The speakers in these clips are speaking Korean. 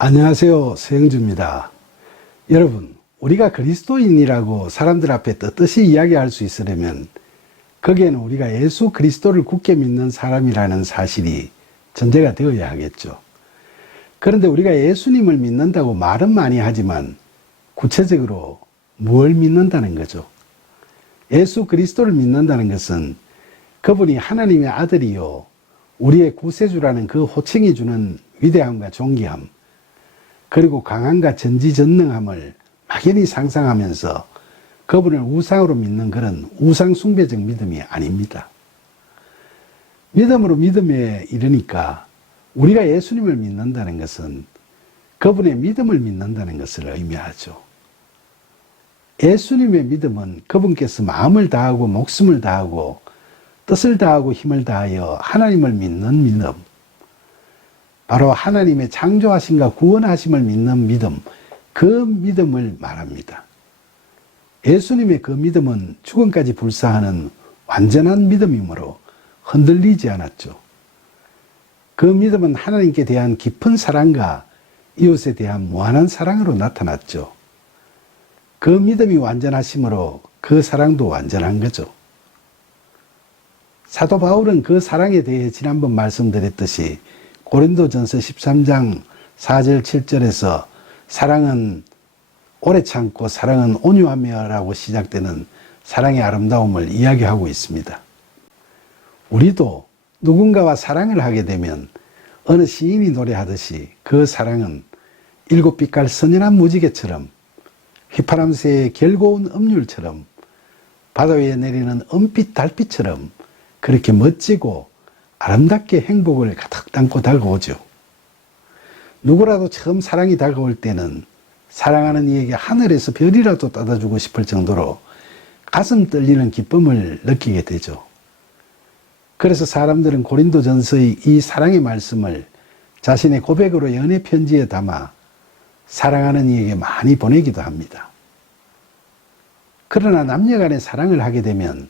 안녕하세요. 서영주입니다. 여러분, 우리가 그리스도인이라고 사람들 앞에 떳떳이 이야기할 수 있으려면 거기에는 우리가 예수 그리스도를 굳게 믿는 사람이라는 사실이 전제가 되어야 하겠죠. 그런데 우리가 예수님을 믿는다고 말은 많이 하지만 구체적으로 무엇을 믿는다는 거죠? 예수 그리스도를 믿는다는 것은 그분이 하나님의 아들이요 우리의 구세주라는 그 호칭이 주는 위대함과 존귀함, 그리고 강함과 전지전능함을 막연히 상상하면서 그분을 우상으로 믿는 그런 우상숭배적 믿음이 아닙니다. 믿음으로 믿음에 이르니까 우리가 예수님을 믿는다는 것은 그분의 믿음을 믿는다는 것을 의미하죠. 예수님의 믿음은 그분께서 마음을 다하고 목숨을 다하고 뜻을 다하고 힘을 다하여 하나님을 믿는 믿음, 바로 하나님의 창조하심과 구원하심을 믿는 믿음, 그 믿음을 말합니다. 예수님의 그 믿음은 죽음까지 불사하는 완전한 믿음이므로 흔들리지 않았죠. 그 믿음은 하나님께 대한 깊은 사랑과 이웃에 대한 무한한 사랑으로 나타났죠. 그 믿음이 완전하심으로 그 사랑도 완전한 거죠. 사도 바울은 그 사랑에 대해 지난번 말씀드렸듯이 고린도전서 13장 4절 7절에서 사랑은 오래 참고 사랑은 온유하며 라고 시작되는 사랑의 아름다움을 이야기하고 있습니다. 우리도 누군가와 사랑을 하게 되면 어느 시인이 노래하듯이 그 사랑은 일곱 빛깔 선연한 무지개처럼 휘파람새의 결고운 음률처럼 바다 위에 내리는 은빛 달빛처럼 그렇게 멋지고 아름답게 행복을 가득 담고 다가오죠. 누구라도 처음 사랑이 다가올 때는 사랑하는 이에게 하늘에서 별이라도 따다주고 싶을 정도로 가슴 떨리는 기쁨을 느끼게 되죠. 그래서 사람들은 고린도전서의 이 사랑의 말씀을 자신의 고백으로 연애 편지에 담아 사랑하는 이에게 많이 보내기도 합니다. 그러나 남녀간의 사랑을 하게 되면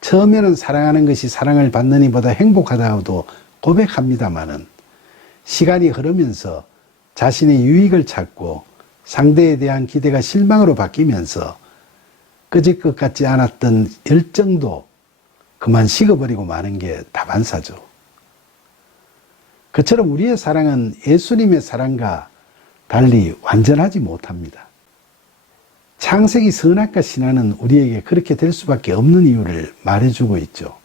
처음에는 사랑하는 것이 사랑을 받는 이보다 행복하다고도 고백합니다마는 시간이 흐르면서 자신의 유익을 찾고 상대에 대한 기대가 실망으로 바뀌면서 그제껏 같지 않았던 열정도 그만 식어버리고 마는 게 다반사죠. 그처럼 우리의 사랑은 예수님의 사랑과 달리 완전하지 못합니다. 창세기 선악과 신화는 우리에게 그렇게 될 수밖에 없는 이유를 말해주고 있죠.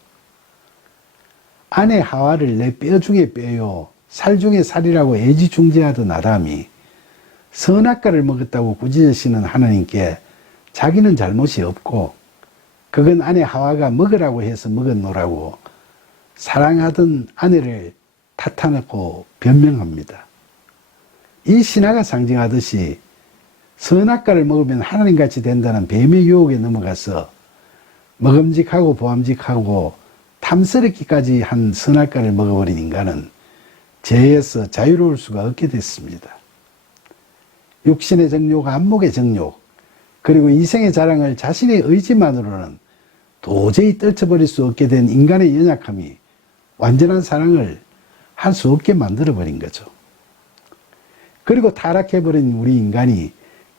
아내 하와를 내 뼈 중에 뼈요 살 중에 살이라고 애지중지하던 아담이 선악과를 먹었다고 꾸짖으시는 하나님께 자기는 잘못이 없고 그건 아내 하와가 먹으라고 해서 먹었노라고 사랑하던 아내를 탓하고 변명합니다. 이 신화가 상징하듯이 선악과를 먹으면 하나님같이 된다는 뱀의 유혹에 넘어가서 먹음직하고 보암직하고 탐스럽기까지 한 선악과를 먹어버린 인간은 죄에서 자유로울 수가 없게 됐습니다. 육신의 정욕, 안목의 정욕, 그리고 인생의 자랑을 자신의 의지만으로는 도저히 떨쳐버릴 수 없게 된 인간의 연약함이 완전한 사랑을 할 수 없게 만들어버린 거죠. 그리고 타락해버린 우리 인간이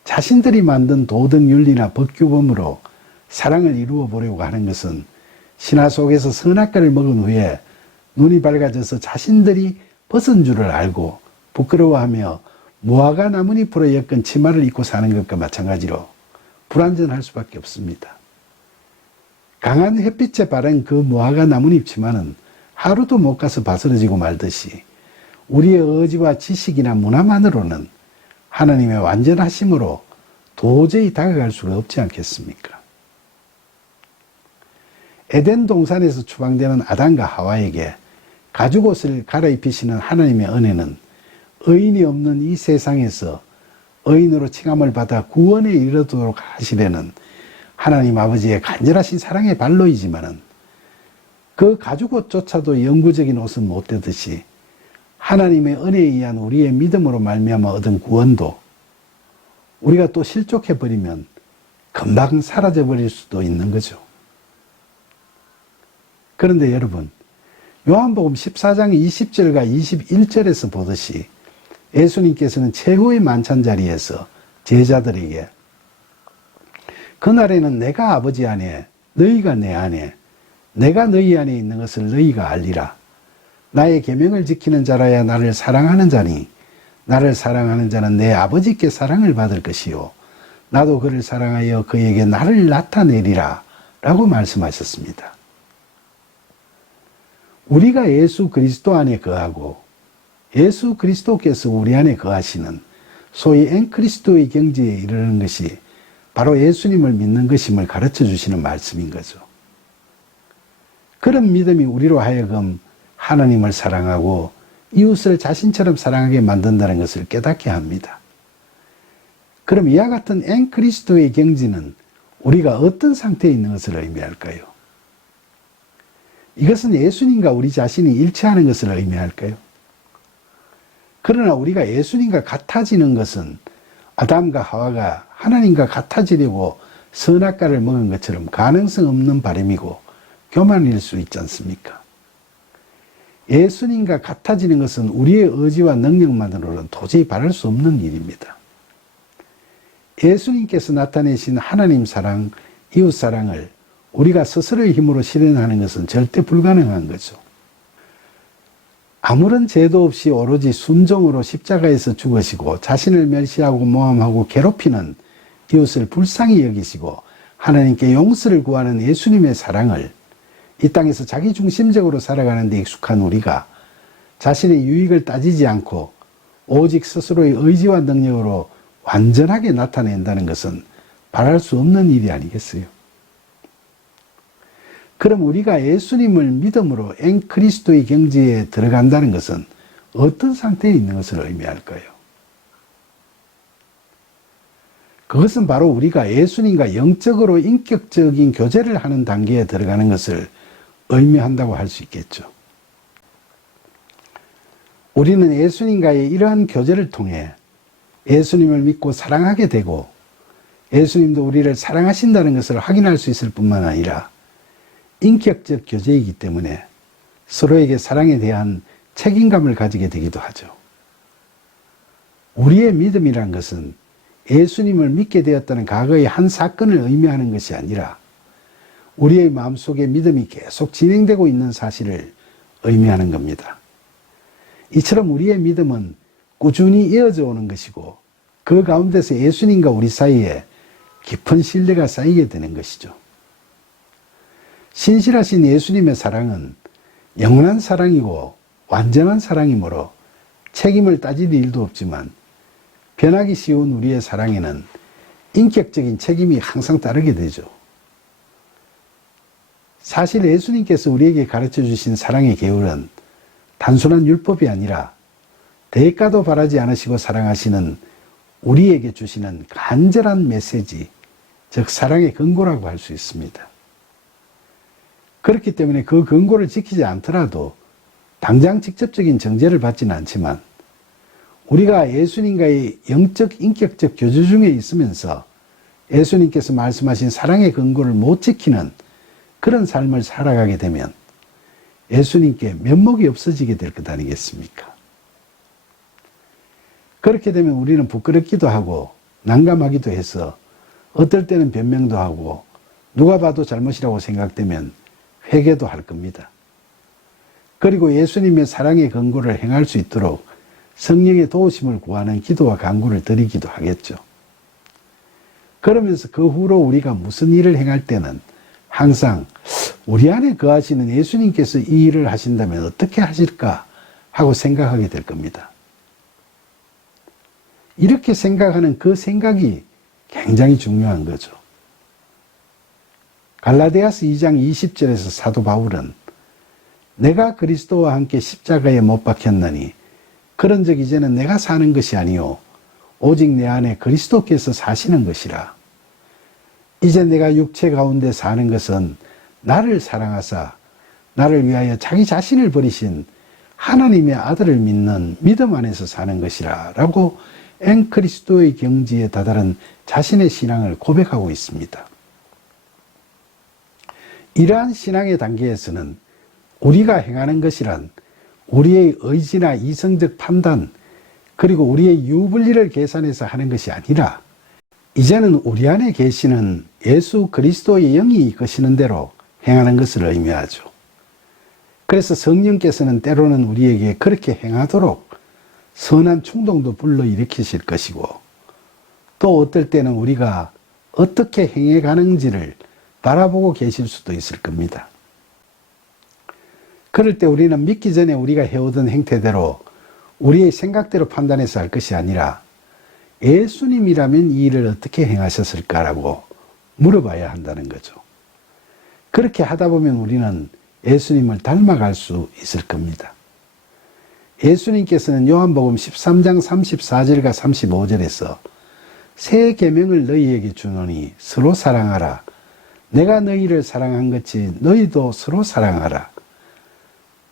자신들이 만든 도덕 윤리나 법규범으로 사랑을 이루어 보려고 하는 것은 신화 속에서 선악과를 먹은 후에 눈이 밝아져서 자신들이 벗은 줄을 알고 부끄러워하며 무화과 나뭇잎으로 엮은 치마를 입고 사는 것과 마찬가지로 불완전할 수밖에 없습니다. 강한 햇빛에 바른 그 무화과 나뭇잎 치마는 하루도 못 가서 바스러지고 말듯이 우리의 의지와 지식이나 문화만으로는 하나님의 완전하심으로 도저히 다가갈 수가 없지 않겠습니까? 에덴 동산에서 추방되는 아담과 하와에게 가죽옷을 갈아입히시는 하나님의 은혜는 의인이 없는 이 세상에서 의인으로 칭함을 받아 구원에 이르도록 하시려는 하나님 아버지의 간절하신 사랑의 발로이지만은 그 가죽옷조차도 영구적인 옷은 못 되듯이 하나님의 은혜에 의한 우리의 믿음으로 말미암아 얻은 구원도 우리가 또 실족해버리면 금방 사라져버릴 수도 있는 거죠. 그런데 여러분, 요한복음 14장 20절과 21절에서 보듯이 예수님께서는 최고의 만찬 자리에서 제자들에게 그날에는 내가 아버지 안에 너희가 내 안에 내가 너희 안에 있는 것을 너희가 알리라. 나의 계명을 지키는 자라야 나를 사랑하는 자니 나를 사랑하는 자는 내 아버지께 사랑을 받을 것이요 나도 그를 사랑하여 그에게 나를 나타내리라 라고 말씀하셨습니다. 우리가 예수 그리스도 안에 거하고 예수 그리스도께서 우리 안에 거하시는 소위 엔그리스도의 경지에 이르는 것이 바로 예수님을 믿는 것임을 가르쳐 주시는 말씀인 거죠. 그런 믿음이 우리로 하여금 하나님을 사랑하고 이웃을 자신처럼 사랑하게 만든다는 것을 깨닫게 합니다. 그럼 이와 같은 엔그리스도의 경지는 우리가 어떤 상태에 있는 것을 의미할까요? 이것은 예수님과 우리 자신이 일치하는 것을 의미할까요? 그러나 우리가 예수님과 같아지는 것은 아담과 하와가 하나님과 같아지려고 선악과를 먹은 것처럼 가능성 없는 바람이고 교만일 수 있지 않습니까? 예수님과 같아지는 것은 우리의 의지와 능력만으로는 도저히 바랄 수 없는 일입니다. 예수님께서 나타내신 하나님 사랑, 이웃 사랑을 우리가 스스로의 힘으로 실현하는 것은 절대 불가능한 거죠. 아무런 죄도 없이 오로지 순종으로 십자가에서 죽으시고 자신을 멸시하고 모함하고 괴롭히는 이웃을 불쌍히 여기시고 하나님께 용서를 구하는 예수님의 사랑을 이 땅에서 자기중심적으로 살아가는 데 익숙한 우리가 자신의 유익을 따지지 않고 오직 스스로의 의지와 능력으로 완전하게 나타낸다는 것은 바랄 수 없는 일이 아니겠어요? 그럼 우리가 예수님을 믿음으로 엔그리스도의 경지에 들어간다는 것은 어떤 상태에 있는 것을 의미할까요? 그것은 바로 우리가 예수님과 영적으로 인격적인 교제를 하는 단계에 들어가는 것을 의미한다고 할 수 있겠죠. 우리는 예수님과의 이러한 교제를 통해 예수님을 믿고 사랑하게 되고 예수님도 우리를 사랑하신다는 것을 확인할 수 있을 뿐만 아니라 인격적 교제이기 때문에 서로에게 사랑에 대한 책임감을 가지게 되기도 하죠. 우리의 믿음이란 것은 예수님을 믿게 되었다는 과거의 한 사건을 의미하는 것이 아니라 우리의 마음속에 믿음이 계속 진행되고 있는 사실을 의미하는 겁니다. 이처럼 우리의 믿음은 꾸준히 이어져 오는 것이고 그 가운데서 예수님과 우리 사이에 깊은 신뢰가 쌓이게 되는 것이죠. 신실하신 예수님의 사랑은 영원한 사랑이고 완전한 사랑이므로 책임을 따질 일도 없지만 변하기 쉬운 우리의 사랑에는 인격적인 책임이 항상 따르게 되죠. 사실 예수님께서 우리에게 가르쳐 주신 사랑의 계율은 단순한 율법이 아니라 대가도 바라지 않으시고 사랑하시는 우리에게 주시는 간절한 메시지, 즉 사랑의 근거라고 할 수 있습니다. 그렇기 때문에 그 근거를 지키지 않더라도 당장 직접적인 정죄를 받지는 않지만 우리가 예수님과의 영적, 인격적 교제 중에 있으면서 예수님께서 말씀하신 사랑의 근거를 못 지키는 그런 삶을 살아가게 되면 예수님께 면목이 없어지게 될 것 아니겠습니까? 그렇게 되면 우리는 부끄럽기도 하고 난감하기도 해서 어떨 때는 변명도 하고 누가 봐도 잘못이라고 생각되면 회개도 할 겁니다. 그리고 예수님의 사랑의 근거를 행할 수 있도록 성령의 도우심을 구하는 기도와 간구를 드리기도 하겠죠. 그러면서 그 후로 우리가 무슨 일을 행할 때는 항상 우리 안에 거하시는 예수님께서 이 일을 하신다면 어떻게 하실까 하고 생각하게 될 겁니다. 이렇게 생각하는 그 생각이 굉장히 중요한 거죠. 갈라디아서 2장 20절에서 사도 바울은 내가 그리스도와 함께 십자가에 못 박혔나니 그런즉 이제는 내가 사는 것이 아니요 오직 내 안에 그리스도께서 사시는 것이라. 이제 내가 육체 가운데 사는 것은 나를 사랑하사 나를 위하여 자기 자신을 버리신 하나님의 아들을 믿는 믿음 안에서 사는 것이라 라고 엔그리스도의 경지에 다다른 자신의 신앙을 고백하고 있습니다. 이러한 신앙의 단계에서는 우리가 행하는 것이란 우리의 의지나 이성적 판단, 그리고 우리의 유불리를 계산해서 하는 것이 아니라 이제는 우리 안에 계시는 예수 그리스도의 영이 이끄시는 대로 행하는 것을 의미하죠. 그래서 성령께서는 때로는 우리에게 그렇게 행하도록 선한 충동도 불러일으키실 것이고, 또 어떨 때는 우리가 어떻게 행해가는지를 바라보고 계실 수도 있을 겁니다. 그럴 때 우리는 믿기 전에 우리가 해오던 행태대로 우리의 생각대로 판단해서 할 것이 아니라 예수님이라면 이 일을 어떻게 행하셨을까라고 물어봐야 한다는 거죠. 그렇게 하다 보면 우리는 예수님을 닮아갈 수 있을 겁니다. 예수님께서는 요한복음 13장 34절과 35절에서 새 계명을 너희에게 주노니 서로 사랑하라. 내가 너희를 사랑한 것이 너희도 서로 사랑하라.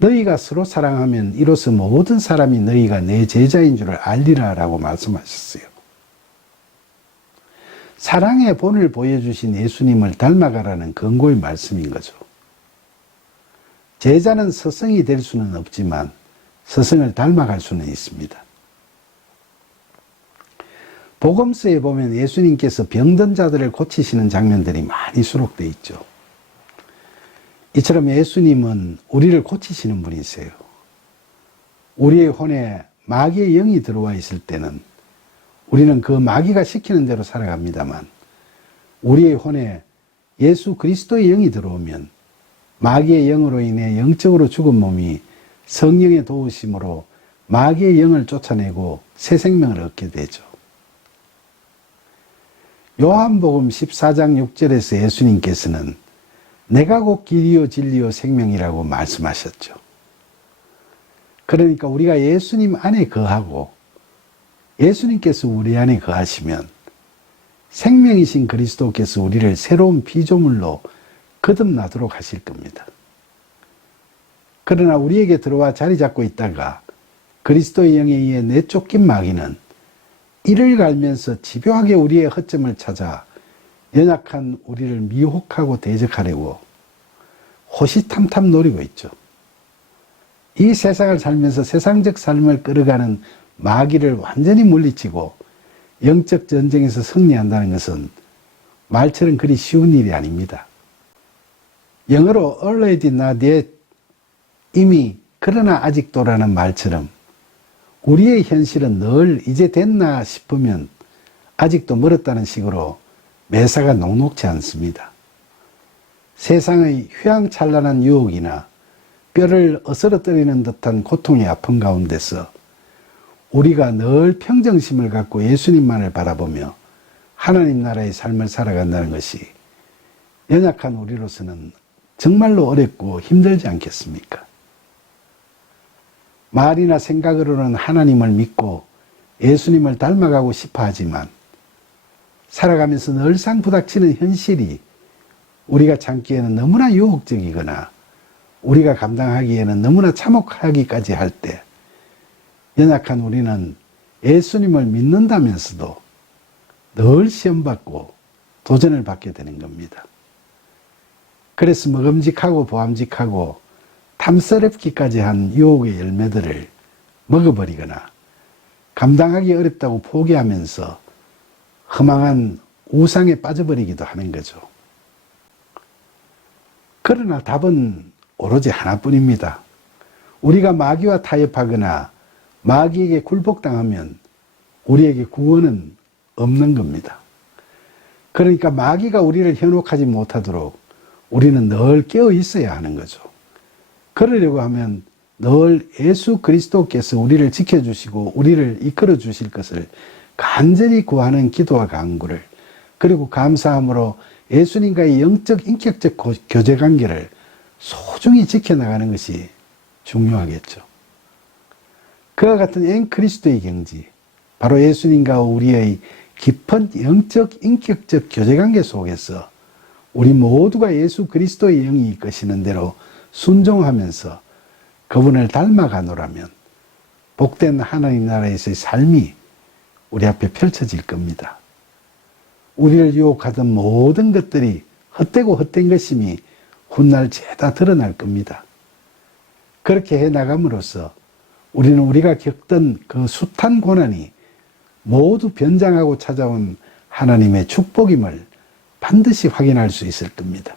너희가 서로 사랑하면 이로써 모든 사람이 너희가 내 제자인 줄을 알리라 라고 말씀하셨어요. 사랑의 본을 보여주신 예수님을 닮아가라는 권고의 말씀인 거죠. 제자는 스승이 될 수는 없지만 스승을 닮아갈 수는 있습니다. 복음서에 보면 예수님께서 병든 자들을 고치시는 장면들이 많이 수록되어 있죠. 이처럼 예수님은 우리를 고치시는 분이세요. 우리의 혼에 마귀의 영이 들어와 있을 때는 우리는 그 마귀가 시키는 대로 살아갑니다만, 우리의 혼에 예수 그리스도의 영이 들어오면 마귀의 영으로 인해 영적으로 죽은 몸이 성령의 도우심으로 마귀의 영을 쫓아내고 새 생명을 얻게 되죠. 요한복음 14장 6절에서 예수님께서는 내가 곧 길이요 진리요 생명이라고 말씀하셨죠. 그러니까 우리가 예수님 안에 거하고 예수님께서 우리 안에 거하시면 생명이신 그리스도께서 우리를 새로운 피조물로 거듭나도록 하실 겁니다. 그러나 우리에게 들어와 자리 잡고 있다가 그리스도의 영에 의해 내쫓긴 마귀는 이를 갈면서 집요하게 우리의 허점을 찾아 연약한 우리를 미혹하고 대적하려고 호시탐탐 노리고 있죠. 이 세상을 살면서 세상적 삶을 끌어가는 마귀를 완전히 물리치고 영적 전쟁에서 승리한다는 것은 말처럼 그리 쉬운 일이 아닙니다. 영어로 already not yet, 이미 그러나 아직도라는 말처럼 우리의 현실은 늘 이제 됐나 싶으면 아직도 멀었다는 식으로 매사가 녹록지 않습니다. 세상의 휘황찬란한 유혹이나 뼈를 어스러뜨리는 듯한 고통의 아픔 가운데서 우리가 늘 평정심을 갖고 예수님만을 바라보며 하나님 나라의 삶을 살아간다는 것이 연약한 우리로서는 정말로 어렵고 힘들지 않겠습니까? 말이나 생각으로는 하나님을 믿고 예수님을 닮아가고 싶어 하지만 살아가면서 늘상 부닥치는 현실이 우리가 참기에는 너무나 유혹적이거나 우리가 감당하기에는 너무나 참혹하기까지 할 때 연약한 우리는 예수님을 믿는다면서도 늘 시험받고 도전을 받게 되는 겁니다. 그래서 먹음직하고 보암직하고 탐스럽기까지 한 유혹의 열매들을 먹어버리거나 감당하기 어렵다고 포기하면서 허망한 우상에 빠져버리기도 하는 거죠. 그러나 답은 오로지 하나뿐입니다. 우리가 마귀와 타협하거나 마귀에게 굴복당하면 우리에게 구원은 없는 겁니다. 그러니까 마귀가 우리를 현혹하지 못하도록 우리는 늘 깨어 있어야 하는 거죠. 그러려고 하면 늘 예수 그리스도께서 우리를 지켜주시고 우리를 이끌어 주실 것을 간절히 구하는 기도와 간구를, 그리고 감사함으로 예수님과의 영적 인격적 교제관계를 소중히 지켜나가는 것이 중요하겠죠. 그와 같은 엔-그리스도의 경지, 바로 예수님과 우리의 깊은 영적 인격적 교제관계 속에서 우리 모두가 예수 그리스도의 영이 이끄시는 대로 순종하면서 그분을 닮아가노라면 복된 하나님 나라에서의 삶이 우리 앞에 펼쳐질 겁니다. 우리를 유혹하던 모든 것들이 헛되고 헛된 것임이 훗날 죄다 드러날 겁니다. 그렇게 해나감으로써 우리는 우리가 겪던 그 숱한 고난이 모두 변장하고 찾아온 하나님의 축복임을 반드시 확인할 수 있을 겁니다.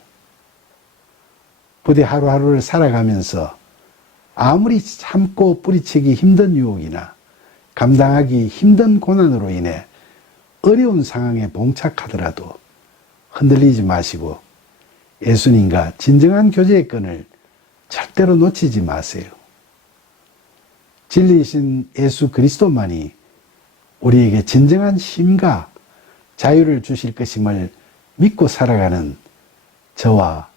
부디 하루하루를 살아가면서 아무리 참고 뿌리치기 힘든 유혹이나 감당하기 힘든 고난으로 인해 어려운 상황에 봉착하더라도 흔들리지 마시고 예수님과 진정한 교제의 끈을 절대로 놓치지 마세요. 진리이신 예수 그리스도만이 우리에게 진정한 힘과 자유를 주실 것임을 믿고 살아가는 저와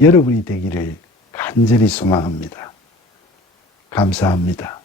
여러분이 되기를 간절히 소망합니다. 감사합니다.